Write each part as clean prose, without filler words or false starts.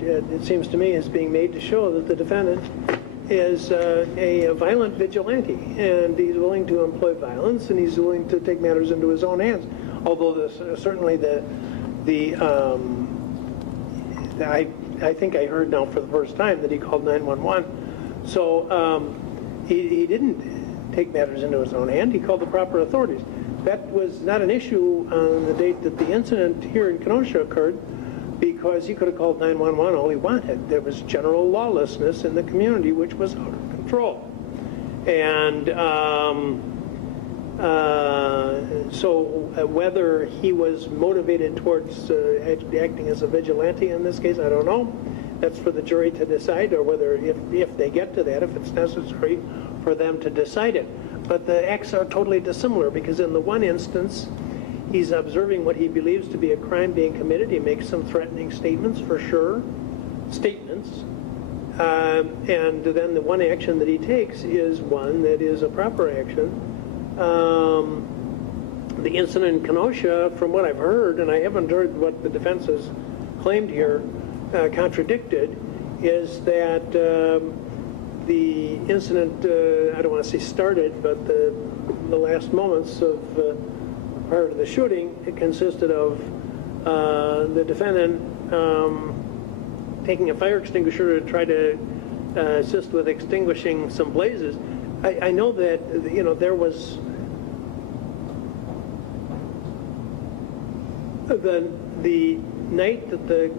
it seems to me, is being made to show that the defendant is a violent vigilante, and he's willing to employ violence, and he's willing to take matters into his own hands. Although certainly I think I heard now for the first time that he called 911. So he didn't take matters into his own hand. He called the proper authorities. That was not an issue on the date that the incident here in Kenosha occurred, because he could have called 911 all he wanted. There was general lawlessness in the community, which was out of control. And so whether he was motivated towards acting as a vigilante in this case, I don't know. That's for the jury to decide, or whether, if they get to that, if it's necessary for them to decide it. But the acts are totally dissimilar, because in the one instance, he's observing what he believes to be a crime being committed. He makes some threatening statements, for sure, and then the one action that he takes is one that is a proper action. The incident in Kenosha, from what I've heard, and I haven't heard what the defense has claimed here contradicted, is that the incident, I don't want to say started, but the last moments of prior to the shooting, it consisted of the defendant taking a fire extinguisher to try to assist with extinguishing some blazes. I know that, there was the night that the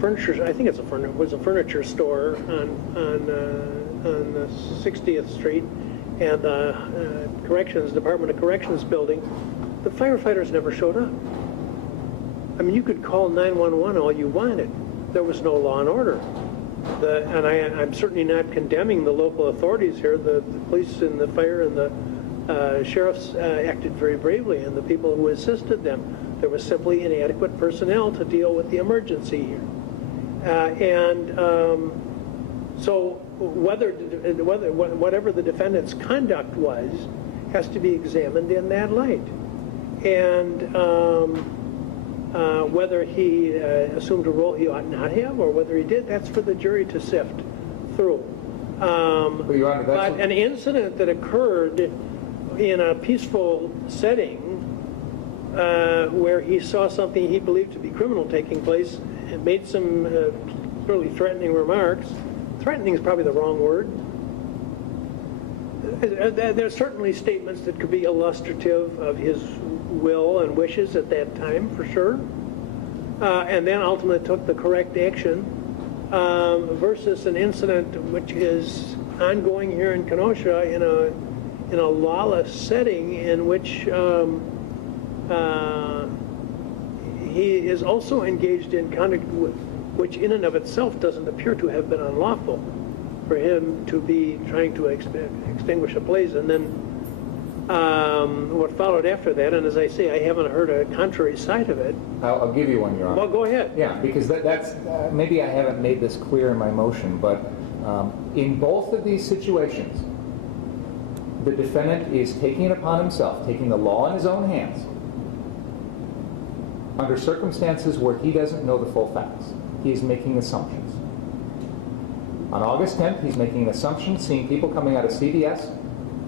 furniture, I think it was a furniture store on 60th Street and the Department of Corrections building, the firefighters never showed up. I mean, you could call 911 all you wanted. There was no law and order. And I'm certainly not condemning the local authorities here. The police and the fire and the sheriffs acted very bravely, and the people who assisted them. There was simply inadequate personnel to deal with the emergency here. So whatever the defendant's conduct was has to be examined in that light. And whether he assumed a role he ought not have, or whether he did, that's for the jury to sift through. But an incident that occurred in a peaceful setting where he saw something he believed to be criminal taking place and made some fairly threatening remarks. Threatening is probably the wrong word. There's certainly statements that could be illustrative of his will and wishes at that time, for sure, and then ultimately took the correct action, versus an incident which is ongoing here in Kenosha in a lawless setting in which he is also engaged in conduct which in and of itself doesn't appear to have been unlawful, for him to be trying to extinguish a blaze. And then what followed after that, and as I say, I haven't heard a contrary side of it. I'll give you one, Your Honor. Well, go ahead. Yeah, because that's maybe I haven't made this clear in my motion, but in both of these situations, the defendant is taking it upon himself, taking the law in his own hands, under circumstances where he doesn't know the full facts. He is making assumptions. On August 10th, he's making an assumption, seeing people coming out of CVS,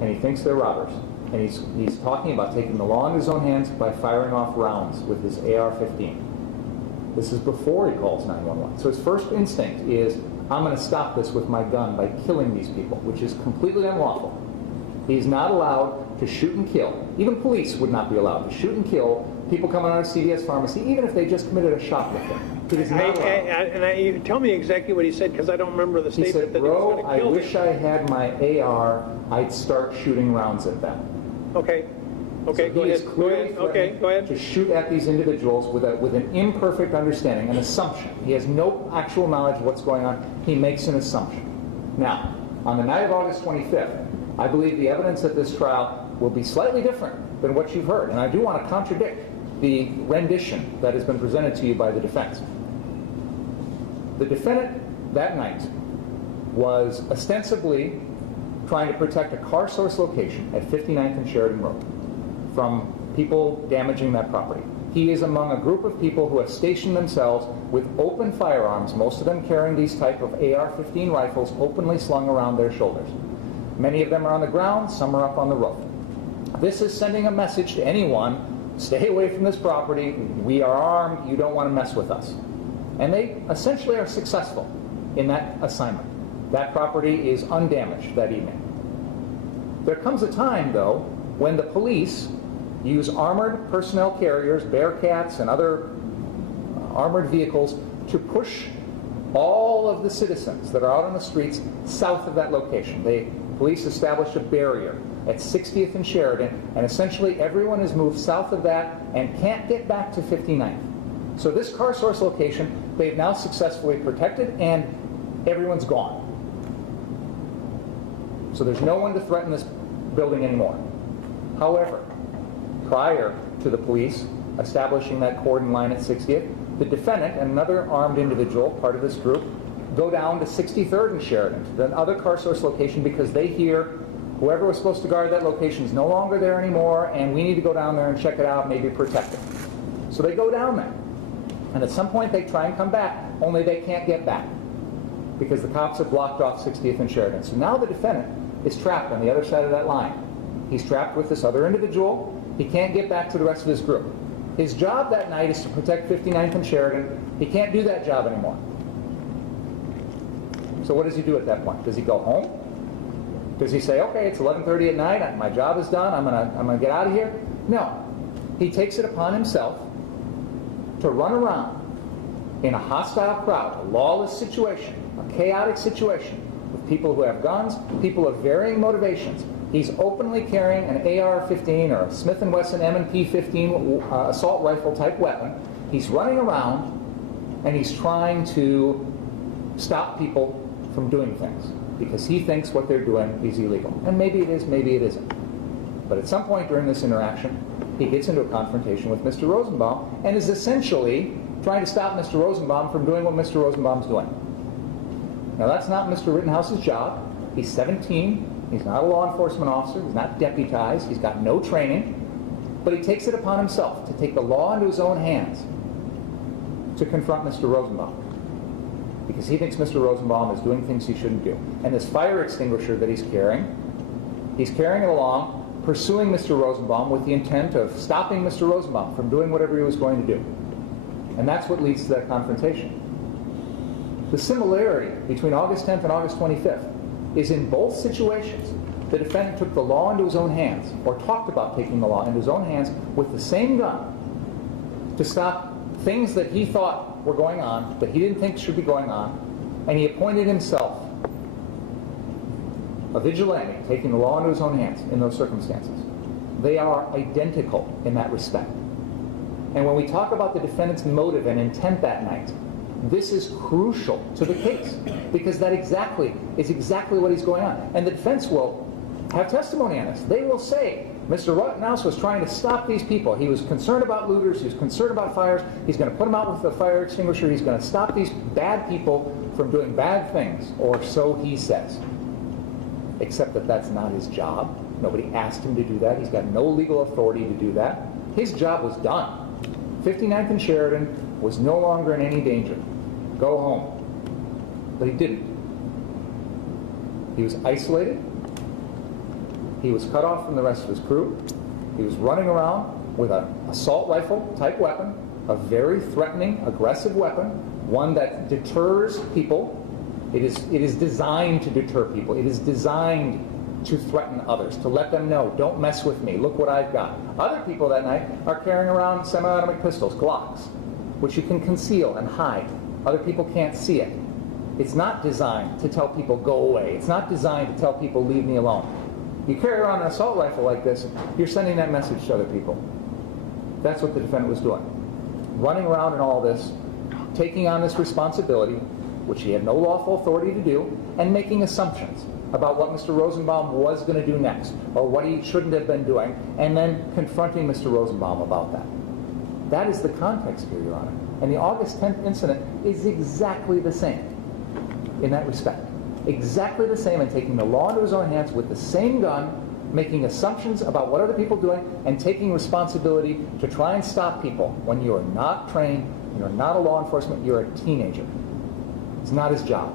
and he thinks they're robbers. And he's talking about taking the law in his own hands by firing off rounds with his AR-15. This is before he calls 911. So his first instinct is, I'm going to stop this with my gun by killing these people, which is completely unlawful. He's not allowed to shoot and kill. Even police would not be allowed to shoot and kill people coming out of CVS pharmacy, even if they just committed a shoplifting. You tell me exactly what he said, because I don't remember the statement. He said, that bro, he was going to kill I wish I had my AR, I'd start shooting rounds at them. Okay. Okay, so go he ahead. is clearly Okay, go ahead. to shoot at these individuals with an imperfect understanding, an assumption. He has no actual knowledge of what's going on. He makes an assumption. Now, on the night of August 25th, I believe the evidence at this trial will be slightly different than what you've heard. And I do want to contradict the rendition that has been presented to you by the defense. The defendant that night was ostensibly trying to protect a car source location at 59th and Sheridan Road from people damaging that property. He is among a group of people who have stationed themselves with open firearms, most of them carrying these type of AR-15 rifles openly slung around their shoulders. Many of them are on the ground, some are up on the roof. This is sending a message to anyone: stay away from this property, we are armed, you don't want to mess with us. And they essentially are successful in that assignment. That property is undamaged that evening. There comes a time, though, when the police use armored personnel carriers, Bearcats, and other armored vehicles to push all of the citizens that are out on the streets south of that location. Police established a barrier at 60th and Sheridan, and essentially everyone is moved south of that and can't get back to 59th. So this car source location, they've now successfully protected, and everyone's gone. So there's no one to threaten this building anymore. However, prior to the police establishing that cordon line at 60th, the defendant and another armed individual, part of this group, go down to 63rd and Sheridan, to the other car source location, because they hear whoever was supposed to guard that location is no longer there anymore, and we need to go down there and check it out, maybe protect it. So they go down there. And at some point they try and come back, only they can't get back because the cops have blocked off 60th and Sheridan. So now the defendant is trapped on the other side of that line. He's trapped with this other individual. He can't get back to the rest of his group. His job that night is to protect 59th and Sheridan. He can't do that job anymore. So what does he do at that point? Does he go home? Does he say, okay, it's 11:30 at night, my job is done, I'm gonna get out of here? No. He takes it upon himself to run around in a hostile crowd, a lawless situation, a chaotic situation, with people who have guns, people of varying motivations. He's openly carrying an AR-15 or a Smith & Wesson M&P 15 assault rifle type weapon. He's running around and he's trying to stop people from doing things because he thinks what they're doing is illegal. And maybe it is, maybe it isn't. But at some point during this interaction, he gets into a confrontation with Mr. Rosenbaum and is essentially trying to stop Mr. Rosenbaum from doing what Mr. Rosenbaum's doing. Now that's not Mr. Rittenhouse's job. He's 17. He's not a law enforcement officer. He's not deputized. He's got no training. But he takes it upon himself to take the law into his own hands to confront Mr. Rosenbaum because he thinks Mr. Rosenbaum is doing things he shouldn't do. And this fire extinguisher that he's carrying it along, pursuing Mr. Rosenbaum with the intent of stopping Mr. Rosenbaum from doing whatever he was going to do. And that's what leads to that confrontation. The similarity between August 10th and August 25th is in both situations, the defendant took the law into his own hands, or talked about taking the law into his own hands with the same gun to stop things that he thought were going on, that he didn't think should be going on, and he appointed himself a vigilante, taking the law into his own hands in those circumstances. They are identical in that respect. And when we talk about the defendant's motive and intent that night, this is crucial to the case because that is exactly what is going on. And the defense will have testimony on this. They will say, Mr. Rittenhouse was trying to stop these people. He was concerned about looters. He was concerned about fires. He's going to put them out with the fire extinguisher. He's going to stop these bad people from doing bad things, or so he says. Except that that's not his job. Nobody asked him to do that. He's got no legal authority to do that. His job was done. 59th and Sheridan was no longer in any danger. Go home. But he didn't. He was isolated. He was cut off from the rest of his crew. He was running around with an assault rifle type weapon, a very threatening, aggressive weapon, one that deters people. It is designed to deter people. It is designed to threaten others, to let them know, don't mess with me, look what I've got. Other people that night are carrying around semi-automatic pistols, Glocks, which you can conceal and hide. Other people can't see it. It's not designed to tell people, go away. It's not designed to tell people, leave me alone. You carry around an assault rifle like this, you're sending that message to other people. That's what the defendant was doing. Running around in all this, taking on this responsibility, which he had no lawful authority to do, and making assumptions about what Mr. Rosenbaum was going to do next, or what he shouldn't have been doing, and then confronting Mr. Rosenbaum about that. That is the context here, Your Honor. And the August 10th incident is exactly the same in that respect. Exactly the same in taking the law into his own hands with the same gun making assumptions about what other people are doing and taking responsibility to try and stop people when you are not trained, you're not a law enforcement, you're a teenager. It's not his job.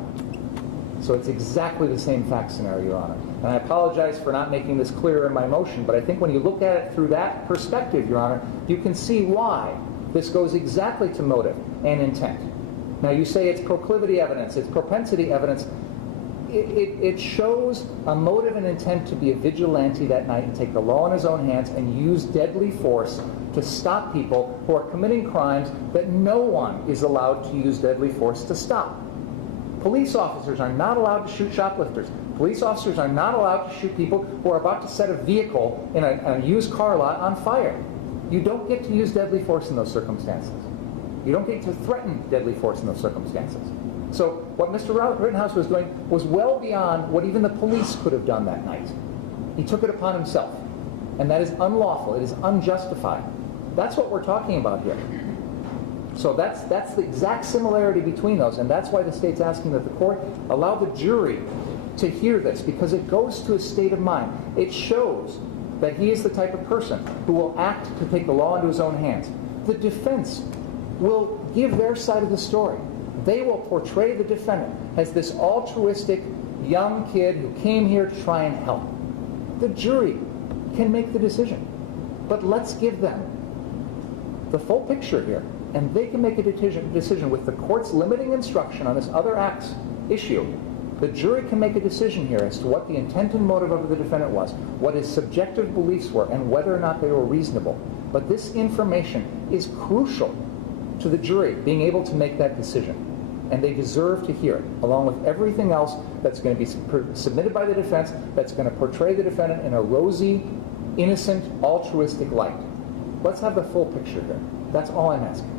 So it's exactly the same fact scenario, Your Honor. And I apologize for not making this clearer in my motion, but I think when you look at it through that perspective, Your Honor, you can see why this goes exactly to motive and intent. Now you say it's proclivity evidence, it's propensity evidence. It shows a motive and intent to be a vigilante that night and take the law in his own hands and use deadly force to stop people who are committing crimes that no one is allowed to use deadly force to stop. Police officers are not allowed to shoot shoplifters. Police officers are not allowed to shoot people who are about to set a vehicle in a used car lot on fire. You don't get to use deadly force in those circumstances. You don't get to threaten deadly force in those circumstances. So what Mr. Rittenhouse was doing was well beyond what even the police could have done that night. He took it upon himself. And that is unlawful. It is unjustified. That's what we're talking about here. So that's the exact similarity between those, and that's why the state's asking that the court allow the jury to hear this, because it goes to a state of mind. It shows that he is the type of person who will act to take the law into his own hands. The defense will give their side of the story. They will portray the defendant as this altruistic young kid who came here to try and help. The jury can make the decision, but let's give them the full picture here. And they can make a decision with the court's limiting instruction on this other acts issue. The jury can make a decision here as to what the intent and motive of the defendant was, what his subjective beliefs were, and whether or not they were reasonable. But this information is crucial to the jury being able to make that decision. And they deserve to hear it, along with everything else that's going to be submitted by the defense that's going to portray the defendant in a rosy, innocent, altruistic light. Let's have the full picture here. That's all I'm asking.